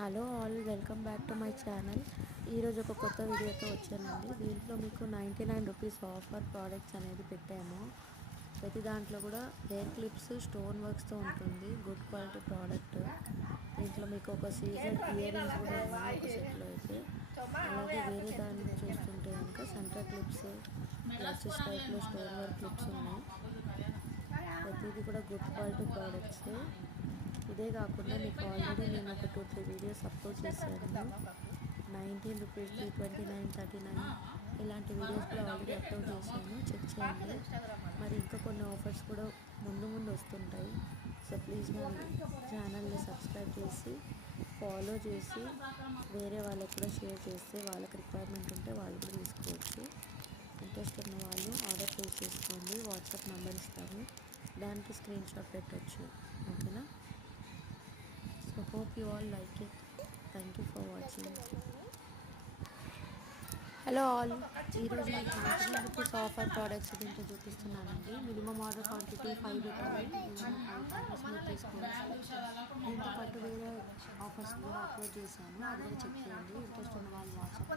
Hello all, welcome back to my channel. ఈరోజు ఒక కొత్త వీడియోతో వచ్చానండి. దీంట్లో మీకు 99 రూపీస్ ఆఫర్ ప్రోడక్ట్స్ అనేది పెట్టాము. ప్రతి దాంట్లో కూడా హెయిర్ క్లిప్స్ స్టోన్ వర్క్స్తో ఉంటుంది. Good quality product. దీంట్లో మీకు ఒక సీజన్ ఇయర్ రింగ్స్ కూడా ఉన్నాయి ఒక సెట్లో అయితే. అలాగే వేరే దాన్ని చూస్తుంటే కనుక సెంటర్ క్లిప్స్, క్లచెస్ టైప్లో స్టోన్ వర్క్ క్లిప్స్ ఉన్నాయి. ప్రతిదీ కూడా గుడ్ క్వాలిటీ ప్రోడక్ట్స్. ఇదే కాకుండా మీకు ఆల్రెడీ నేను ఒక 2-3 వీడియోస్ అప్లోడ్ చేశాను. 19 రూపీస్కి 29, 39 ఇలాంటి వీడియోస్ కూడా ఆల్రెడీ అప్లోడ్ చేశాను. చెక్ చేయండి. మరి ఇంకా కొన్ని ఆఫర్స్ కూడా ముందు వస్తుంటాయి. సో ప్లీజ్ మా ఛానల్ని సబ్స్క్రైబ్ చేసి ఫాలో చేసి వేరే వాళ్ళకి కూడా షేర్ చేస్తే వాళ్ళకి రిక్వైర్మెంట్ ఉంటే వాళ్ళు కూడా తీసుకోవచ్చు. ఇంట్రెస్ట్ ఉన్న వాళ్ళు ఆర్డర్ ప్లేస్ చేసుకోండి. వాట్సాప్ నెంబర్ ఇస్తాను, దానికి స్క్రీన్ షాట్ పెట్టవచ్చు. ఓకేనా? So hope you all like it. Thank you for watching. Hello all, ఈరోజు మీకు 99 రూపీస్ ఆఫర్ ప్రోడక్ట్స్ దీంట్లో చూపిస్తున్నానండి. మినిమం ఆర్డర్ క్వాంటిటీ 5 పెట్టాలి. ఏదైనా 5 ఆఫర్స్ మీరు తీసుకోవచ్చు. దీంతో పాటు వేరే ఆఫర్స్ కూడా అప్లోడ్ చేశాను, అది కూడా చెక్ చేయండి. ఇంట్రెస్ట్ ఉన్న వాళ్ళు వాట్సాప్